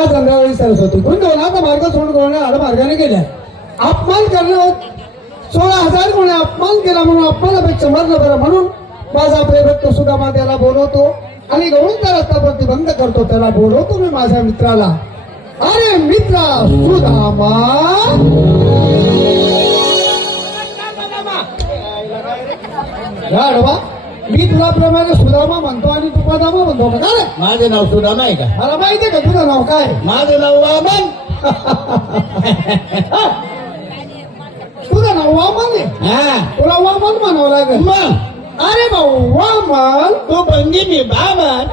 का चंद्रावरी सरस्वती गुंतवणाचा मार्ग सोडून कोणा आड मार्गाने गेल्या अपमान करणं 16,000 कोणी अपमान केला म्हणून अपमानापेक्षा मरणं बरं म्हणून माझा प्रेमभक्त सुदामा त्याला बोलवतो आणि गवळीचा रस्ता प्रतिबंध करतो त्याला बोलवतो मी माझ्या मित्राला. अरे मित्रा सुदामा गाढवा मी तुला प्रमाणे सुदामा म्हणतो आणि तू पदामा म्हणतो का रे? माझं नाव सुदामा आहे का? मला माहितीये का तुझं नाव काय? माझं नाव वामन. तुझं नाव वामन आहे? हा तुला वामन म्हणावं लागेल. मग अरे भाऊ वामन तू भंगी मी बामन.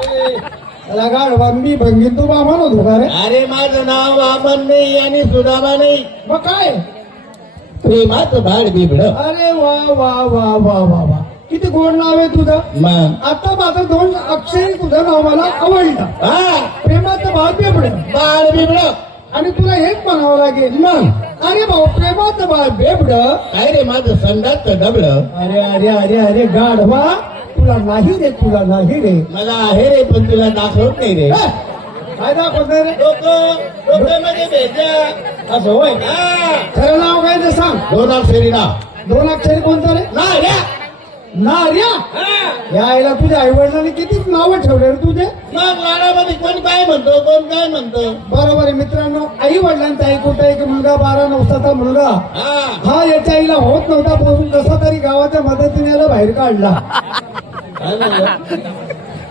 त्याला गाढवा मी भंगीन तू वामन होतो का रे? अरे माझं नाव वामन नाही आणि सुदामा नाही. मग काय? प्रेमाचं भाड बिबड. अरे वा वा वा वा वा वा किती गोड नाव आहे तुझं. मग आता माझं 2 अक्षरी तुझं नाव मला आवडलं. हा प्रेमाचं भाव बेबड बाळ बिबड. आणि तुला हेच म्हणावं लागेल. मग अरे भाऊ प्रेमाचं बाळ बेबड. काय रे माझं संडासचं डबडं. अरे अरे अरे अरे गाढवा तुला नाही रे तुला नाही रे. मला आहे रे पण तुला दाखवत नाही रे. काय दाखवत रे? डोक्यामध्ये भेजा असं होय. हा खरं नाव काय ते सांग. 2 अक्षरी नाव. 2 अक्षरी कोणतं रे? नार्या. नार्या. हा यायला तुझ्या आई वडिलांनी किती नावं ठेवले रे तुझे. मग वाड्यामध्ये कोण काय म्हणतो कोण काय म्हणतो. बरोबर आहे मित्रांनो. आई वडिलांचा ऐकून एक मुलगा 12 नवसाचा मुलगा हा हा याच्या आईला होत नव्हता पासून कसा तरी गावाच्या मदतीने याला बाहेर काढला. काय म्हणलं?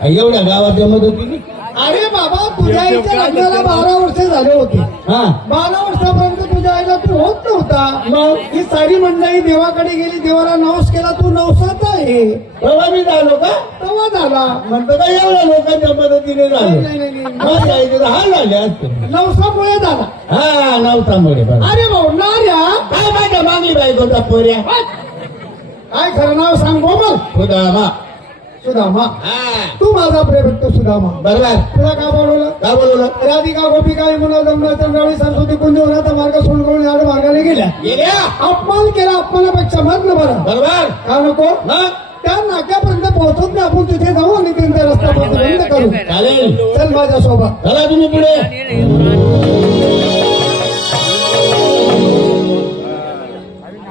एवढ्या गावाच्या मदतीने. अरे बाबा तुझ्या आईच्या लग्नाला 12 वर्ष झाले होते. हा 12 वर्षापर्यंत तुझ्या आईला तू होत नव्हता. मग ही सारी मंडळी देवाकडे गेली देवाला नवस केला तू नवसाचा आहे तेव्हा मी झालो का? तेव्हा झाला. म्हणतो का एवढ्या लोकांच्या मदतीने झालो. नाही, नाही, नाही. माझ्या आईचे हाल झाले असते. नवसामुळे झाला. हा नवसामुळे बरं. अरे भाऊ नार्या काय माझ्या मागली बायकोचा पोऱ्या. काय खरं नाव सांग बोल. सुदामा. सुदामा हा तू माझा प्रेमभक्त सुदामा. बरोबर. तुला का बोलवलं? काय बोलवलं? राधिका गोपिका यमुना जमुना चंद्रावळी सरस्वती कुंजवनाचा मार्ग सोडून करून आड मार्गाने गेल्या. गेल्या. अपमान केला अपमानापेक्षा मरण बरं. बरोबर. का नको? मग त्या नाक्यापर्यंत पोहोचत नाही आपण तिथे जाऊ आणि त्यांचा रस्ता बंद करू. चालेल. चल माझ्या सोबत. चला तुम्ही पुढे.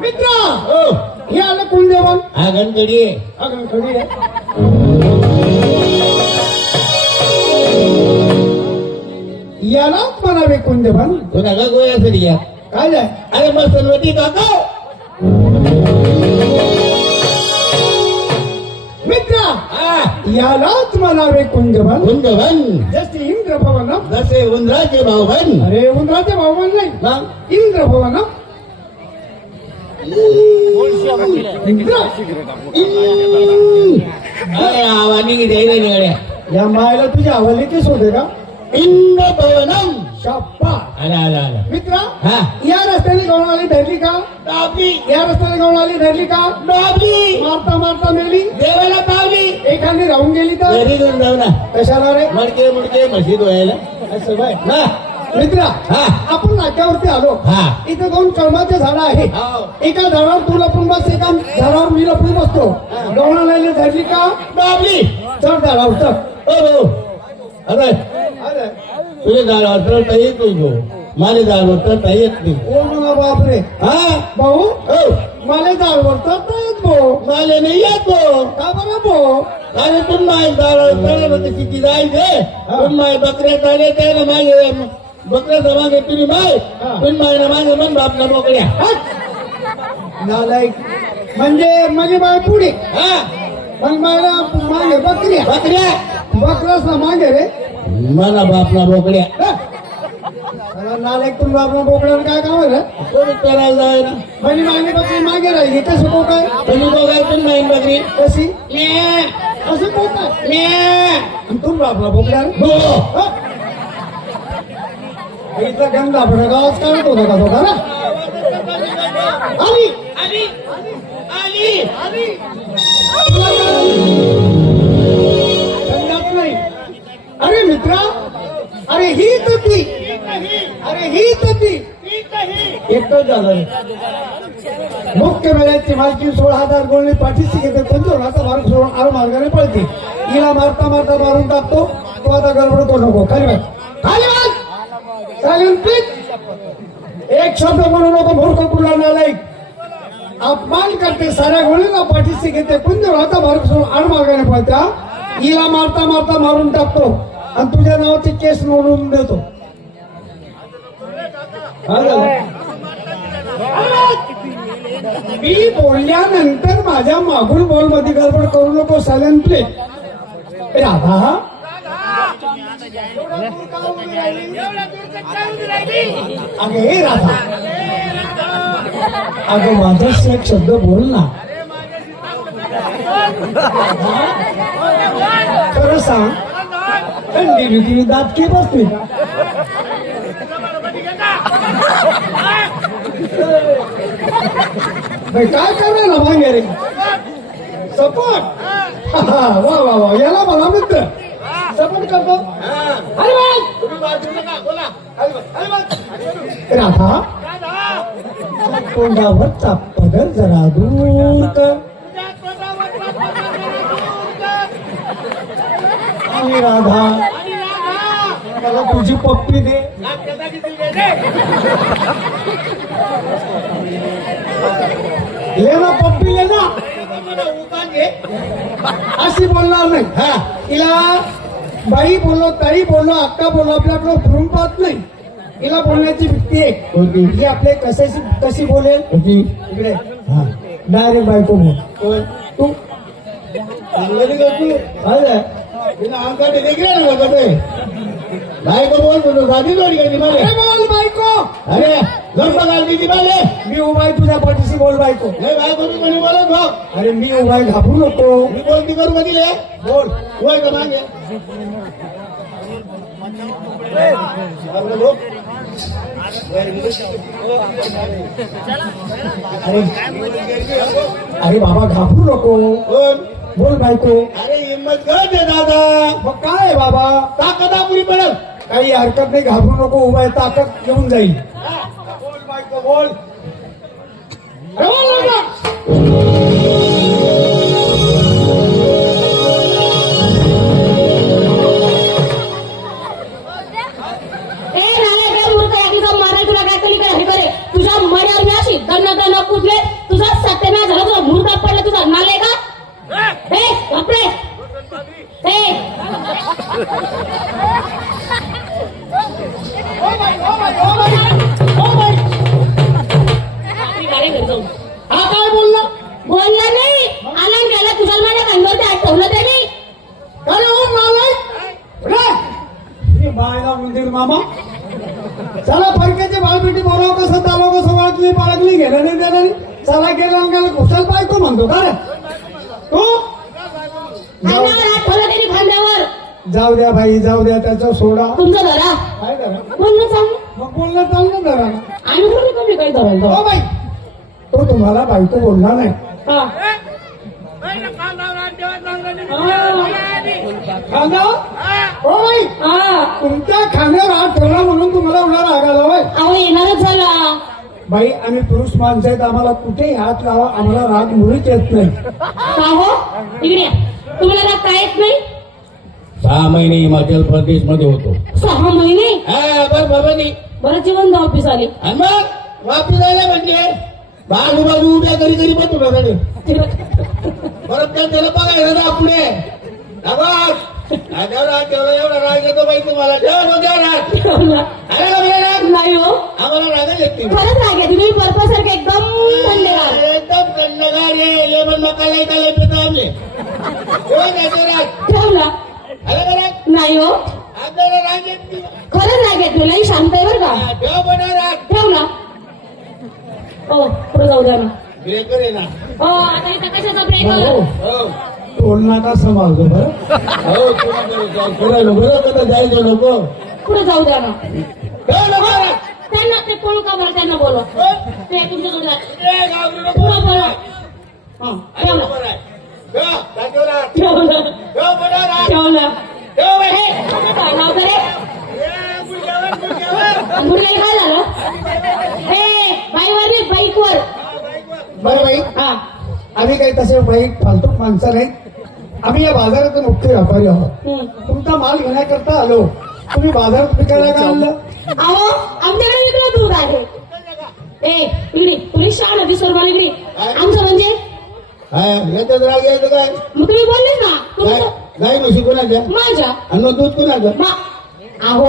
मित्र हो हे आलं कुंजवन. हा गणपती आहे. अगं खडी आहे. यालाच म्हणावे कुंजवन. तुला का गोयासाठी घ्या. काय आहे? अरे मग सलवती काका. मित्र हा यालाच म्हणावे कुंजवन. कुंजवन. जसे इंद्र भवन. जसे उंदराचे भाऊबन. अरे उंदराचे भावमान नाही मग इंद्र भवन. इंद्र अरे आवानी द्यायला निघाल्या. या मायला तुझ्या हवालीची शोधे का? इंद्र भवनम. शाप्पा. आला आला आला. मित्र हा या रस्त्याने गवळाली धरली का? दाबली. या रस्त्याने गवळाली धरली का? दाबली. मारता मारता मेली. देवाला पावली. एखादी राहून गेली तर घरी घेऊन जाऊ ना. कशाला रे? मडके मुडके म्हशी धुवायला. असं बाय ना मित्र हा आपण नाक्यावरती आलो. हा इथे 2 कळमाचे झाडं आहेत. हो. एका झाडावर तू लपून बस एका झाडावर मी लपून बसतो. गवळाला धरली का? दाबली. चढ झाडावर चढ. हो अरे तुझे झाडावर चढता येत नाही गो. माझ्या झाडावर चढता येत नाही. ओ म्हणा बापरे. हा भाऊ हो मला झाडवर चढता येत भाऊ. मला नाही येत गो. का बरं भाऊ? अरे तुम माय झाडावर चढलं म्हणजे किती जायचे. तुम माय बकऱ्या चाले त्याला मागे बकऱ्याचा मागे तुम्ही माय. तुम्ही मायला मागे मन बापला मोकळ्या. नालायक म्हणजे माझी बाय पुढे हा पण मला मागे बकऱ्या. बकऱ्या बकराच ना मागे रे. मला बापला मोकळ्या. नालायक तुम्ही आपला बोकड्यावर काय काम आहे रे? कोणी करायला जायला. म्हणजे मागे बकरी मागे राहिली कसं को काय? तुम्ही बघाय तुम्ही माहीत बकरी. कशी म्या, असं को काय? म्या. तुम्ही आपला बोकड्यावर हो. इथला गंगा आपल्या गावात काढत होता का तो का ना? आली आली आली आली गंगाच नाही. अरे मित्रा अरे ही तर ती. अरे ही तर ती. एकच झालं. मुख्य मेळ्याची मालकी 16,000 गोळणी पाठीशी घेते. पंचवनाचा मार्ग सोडून आर मार्गाने पळते. हिला मारता मारता मारून टाकतो. तो आता गडबड करू नको. खाली बस खाली बस. Silent please. एक शब्द म्हणू नको मूर्ख कुठला नालायक. अपमान करते साऱ्या गोळीला पाठीशी घेते कुंज राहता मार्ग सोडून आडमार्गाने पळत्या. हिला मारता मारता मारून टाकतो आणि तुझ्या नावाची केस नोंदवून देतो. हा झालं. मी बोलल्यानंतर माझ्या मागून बॉल मध्ये गडबड करू नको. Silent please. राधा अगं हे राधा अगं माझ्याशी एक शब्द बोल ना. खरं सांग थंडी भीती दात की बसते का? काय करणार ना मागे रे सपोर्ट. वा वा वा याला मला मित्र सपोर्ट करतो. अरे राधा तोंडावरचा पदर जरा दूर कर. आणि राधा मला तुझी पप्पी दे. ले ना पप्पी ले ना. अशी बोलणार नाही. हा तिला बाई बोललो ताई बोललो अक्का बोललो आपल्याकडं फिरून पाहत नाही. तिला बोलण्याची भीती आहे. ही आपले कशी बोलेल इकडे डायरेक्ट बायको बोल. तू बायको बोल बोलतो साधी जोडी का तुम्हाला? बोल बायको. अरे घर बघाल किती माले मी उभाय तुझ्या पाठीशी बोल बायको. नाही बायको मी कोणी बोलत भाऊ. अरे मी उभाय घाबरू नको. मी बोलती करू का दिले बोल बोल का मागे अरे बाबा घाबरू नको. बोल बोल बायको. अरे हिंमत कर दे दादा. मग काय बाबा ताकद पुरी पडेल. काही हरकत नाही घाबरू नको. उभाय ताकद घेऊन जाईल. बोल बायको बोल. बोल ना. तुझ्या मड्यावर मी अशी दन कुठले तुझा सत्याना झाला. तुझा मुर्दा पडला तुझा नाले का बापरे. हा काय बोलला बोलला नाही. आला गेला तुझ्या माझ्या कांद्यावरती हात ठेवलं त्याने. अरे हो नालायक. बायला मंदिर मामा चला फरक्याची बाळपेटी बोलाव कसं चालव कसं वाटली बाळगली गेलं नाही त्याला नाही. चला गेलं गेलं घुसल बायको म्हणतो का रे तू. खांद्यावर हात ठेवला त्याने खांद्यावर. जाऊ द्या भाई जाऊ द्या त्याचा सोडा. तुमचं धरा काय करा बोलणं सांग. मग बोलणं चाललं जरा. आणि कोणी कमी काही धरायचं. हो बाई तो तुम्हाला बायको बोलला नाही. हा खांदा हो बाई हा तुमच्या खांद्यावर हात ठेवला म्हणून तुम्हाला एवढा राग आला बाई. अहो येणारच झाला. बाई आम्ही पुरुष माणसं आहेत आम्हाला कुठेही हात लावा आम्हाला राग मुळीच येत नाही. का हो इकडे या. तुम्हाला राग काय येत नाही. 6 महिने हिमाचल प्रदेश मध्ये होतो. 6 महिने बरं बाबा नाही बरं जीवन ऑफिस आले. आणि मग वापस आले म्हणजे बाजू उभ्या करी करी पण तुला परत त्याला बघायचं ना पुढे तेवढा एवढा राग येतो बाई तुम्हाला. ठेवा द्या राग. नाही हो आम्हाला राग येते खरंच राग आहे. तुम्ही पर्पज सारखे एकदम धन्यवाद. एकदम थंडगार आहे. लेमन मकाला इकाला पितो आम्ही. राग ठेवला अरे राग नाही हो आपल्याला राग येत खरंच राग आहे. तुलाही शांत आहे बरं का. ठेवा पण राग ठेवला. हो पुढे जाऊ द्या ना. ब्रेकर आहे ना. हो आता इथं कशाचा ब्रेक. हो टोल नाका सांभाळतो बरं. हो तुला बरं का जायचं नको. पुढे जाऊ द्या ना. ठेव नको राग. त्यांना ते पळू का बरं त्यांना बोलवा. ते तुमच्या घाबरू नको. पुढे बोला. हा ठेवला ठेवला ठेवला. काय नाव करे मुरलेलं काय झालं. बाईवर नाही बाईकवर. बरं बाई हा आम्ही काही तसे वाईट फालतू माणसं नाही. आम्ही या बाजारात मुख्य व्यापारी आहोत. हम्म. तुमचा माल घेण्याकरता आलो. तुम्ही बाजारात विकायला का आणलं. अहो आमच्याकडे वेगळं दूध आहे. ए इकडे तुम्ही शाळा दिसर मला इकडे आमचं म्हणजे याच्यात राग यायचं काय मग तुम्ही बोलले ना तुमचं गाय म्हशी कोणाच्या माझ्या आणि दूध कोणाचं अहो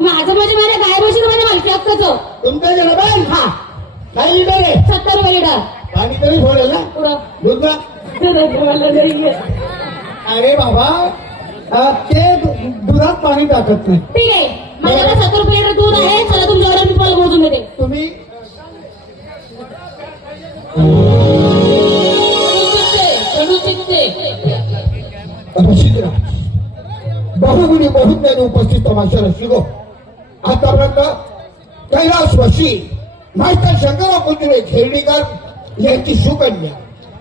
माझं म्हणजे माझ्या गाय म्हशी माझ्या मालकी हक्काचं. तुमच्या जरा बाय हा काय लिटर आहे 70 रुपये लिटर. पाणी तरी सोडेल ना पुढं दूध ना मला जरी घे. अरे बाबा ते दुधात पाणी टाकत नाही. ठीक आहे माझ्याकडे 70 रुपये लिटर दूध आहे. चला तुमच्या ऑर्डर मी तुम्हाला मोजून देते. तुम्ही बहुगुणी बहुज्ञानी उपस्थित तमाशा रसिको आतापर्यंत कैलासवासी मास्टर शंकरराव कुंजुरे खेर्डीकर यांची सुकन्या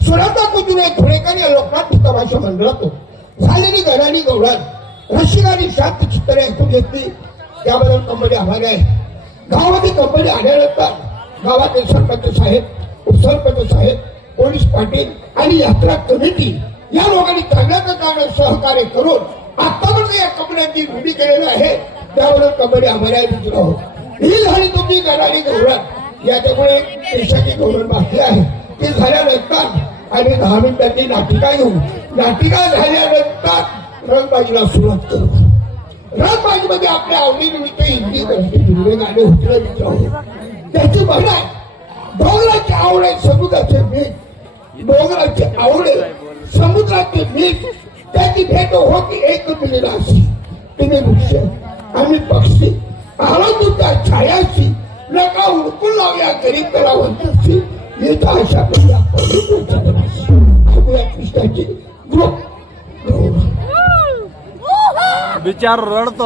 सुरता कुंजुरे धुळेकर या लोकनाट्य तमाशा मंडळातून झालेली घराणी गवळण रसिकांनी शांत चित्तरे ऐकून घेतली त्याबद्दल कंपनी आभारी आहे. गावामध्ये कंपनी आल्यानंतर गावातील सरपंच साहेब उपसरपंच साहेब पोलीस पाटील आणि यात्रा कमिटी या लोकांनी चांगल्यात चांगलं सहकार्य करून आतापर्यंत या कंपन्यांची रूढी केलेली आहे त्याबद्दल कंपनी आभारी आहे. मित्र ही झाली तुमची घराणी गौरव याच्यामुळे देशाची गौरव बाकी आहे ती झाल्यानंतर आणि 10 मिनिटांनी नाटिका घेऊ. नाटिका झाल्यानंतर रंगबाजीला सुरुवात करू. रंगबाजीमध्ये आपल्या आवडीनिमित्त हिंदी गणपती गाणे होते मित्र त्याची म्हण आहे डोंगराची आवड आहे समुद्राचे मीठ डोंगराची आवड आहे समुद्राचे मीठ त्याची भेट होती एक मिनिटाशी तुम्ही वृक्ष आम्ही पक्षी आला तुमच्या छायाशी नका उडकून लावल्या गरीब कलावंताची येत अशा कृष्णाची विचार रडतो